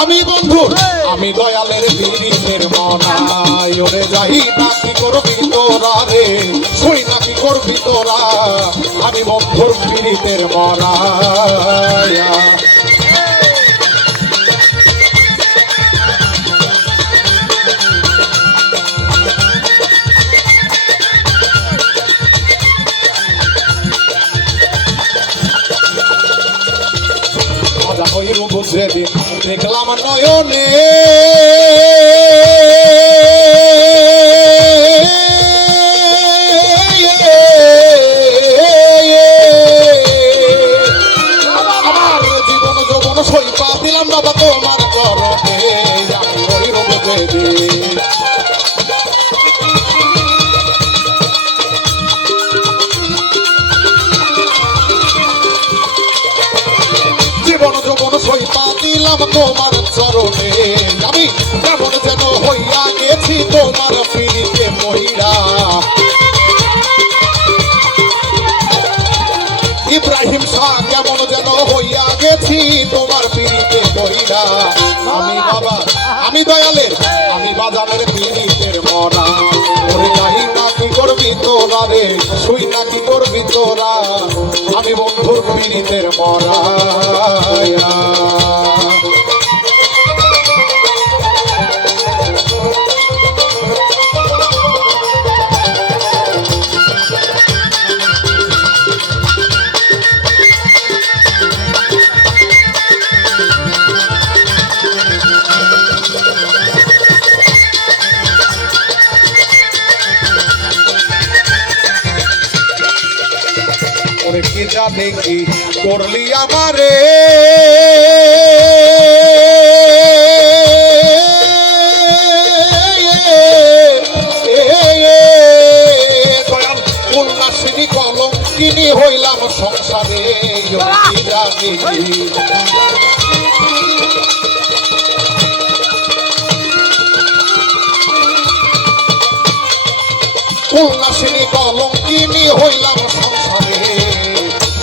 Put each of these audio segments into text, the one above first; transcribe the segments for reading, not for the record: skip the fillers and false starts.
আমি বন্ধু আমি দয়ালের পীড়িতের মনায় ওরে যাই নাকি করবি তোরা রে শুই নাকি করবি তোরা আমি বন্ধুর পীড়িতের মনায় যেদিন দেখলাম নয়নে আমার জীবন যৌবন সইপা দিলাম বাবা তোমার চরণে আমি ওই রূপ যেদিন জীবন যৌবন সইপা দিলাম তোমার চরণে আমি কেমন যেন হইয়া গেছি তোমার পীড়িতে মহিলা ইব্রাহিম শাহ কেমন যেন হইয়া গেছি তোমার পীড়িতে মহিলা আমি বাবা আমি দয়ালের আমি বাজারের পীড়িতের মরা ওরে যাই নাকি করবি তোরা রে শুই নাকি করবি তোরা আমি বন্ধুর পীড়িতের মরা কি জানে কি করলি আমারে কন্যাশ্রী কলঙ্কিনী হইলাম সংসারে কি জানে কন্যাশ্রী কলঙ্কিনী হইলাম সংসারে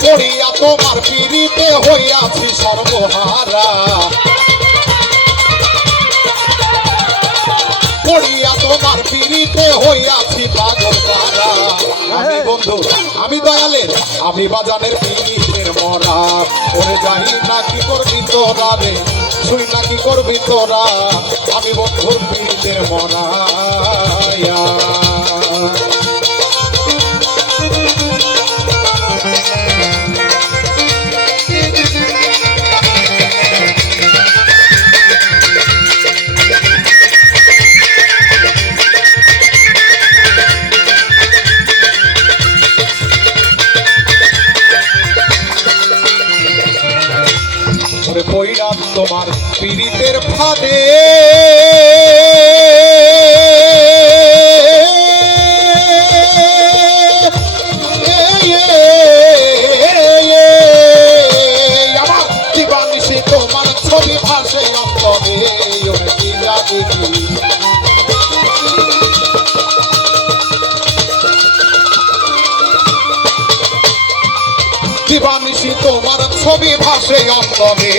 পড়িয়া তোমার পীড়িতে হইয়াছি সর্বহারা পড়িয়া তোমার পীড়িতে হইয়াছি পাগল পারা আমি বন্ধু আমি দয়ালের আমি বাজানের পীড়িতের মরা ওরে যাই নাকি করবি তোরা রে শুই নাকি করবি তোরা আমি বন্ধুর পীড়িতের মরা পইরা তোমার পীড়িতের ফাঁদে আমার দিবানিশি তোমার ছবি ভাসে অন্তরে দিবানিশি তোমার ছবি ভাসে অন্তরে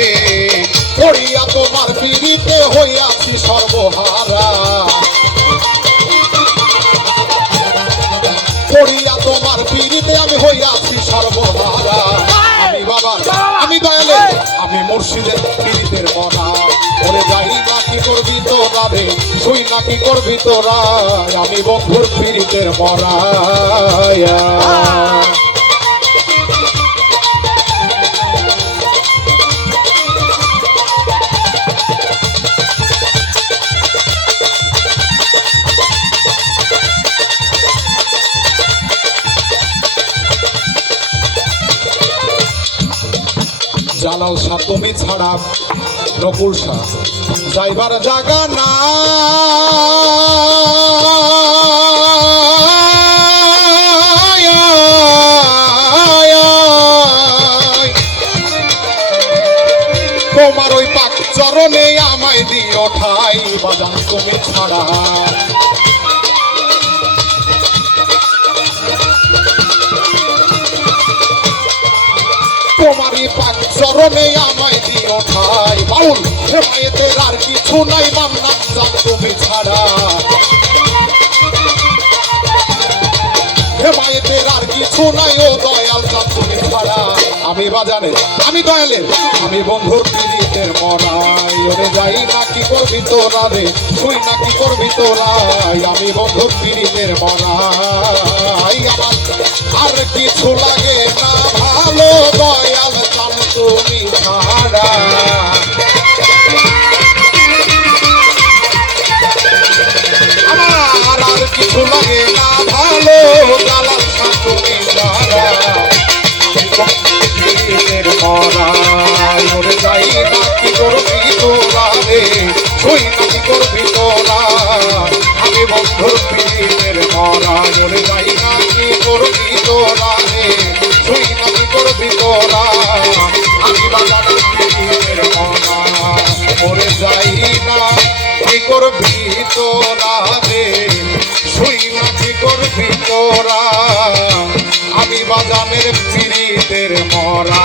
পড়িয়া তোমার পীড়িতে হইয়াছি সর্বহারা পড়িয়া তোমার পীড়িতে আমি হইয়াছি সর্বহারা আমি বাবা আমি দয়ালে আমি মুর্শিদের পীড়িতের মনা ওরে যাই নাকি করবি তোরা রে শুই নাকি করবি তোরা আমি বন্ধুর পীড়িতের মরা জালাল শাহ তুমি ছাড়া নকুল শাহ যাইবার জায়গা না তোমার ওই পাক চরণে আমায় দিও ঠাই বাজান তুমি ছাড়া তোমারই পাক চরণে আমায় দিও ঠাই বাউল মায়েদের আর কিছু নাই, নাম নাম জান তুমি ছাড়া। হে মায়েদের আর কিছু নাই, ও দয়াল জান তুমি ছাড়া। আমি বাজানের, আমি দয়ালের, আমি বন্ধুর পীড়িতের মরাই। ওরে যাই না কি করবি তোরা রে, তুই না কি করবি তোরা, আমি বন্ধুর পীড়িতের মরাই। আমার আর কিছু লাগে না ভালো, দয়াল জান তুমি ছাড়া। আমার আর কিছু লাগে না ভালো, দালাল জান তুমি ছাড়া। পীড়িতের মরাই, ওরে যাই না কি করবি তোরা রে, তুই না কি করবি তোরা, আমি বন্ধুর পীড়িতের মরাই। ওরে যাই না কি করবি তোরা রে, তুই না কি করবি তোরা, আমি বাজারের পীড়িতের মরাই। ওরে যাই না কি করবি তোরা রে, তুই না কি করবি তোরা, আমি বাজানের পীড়িতের মরা।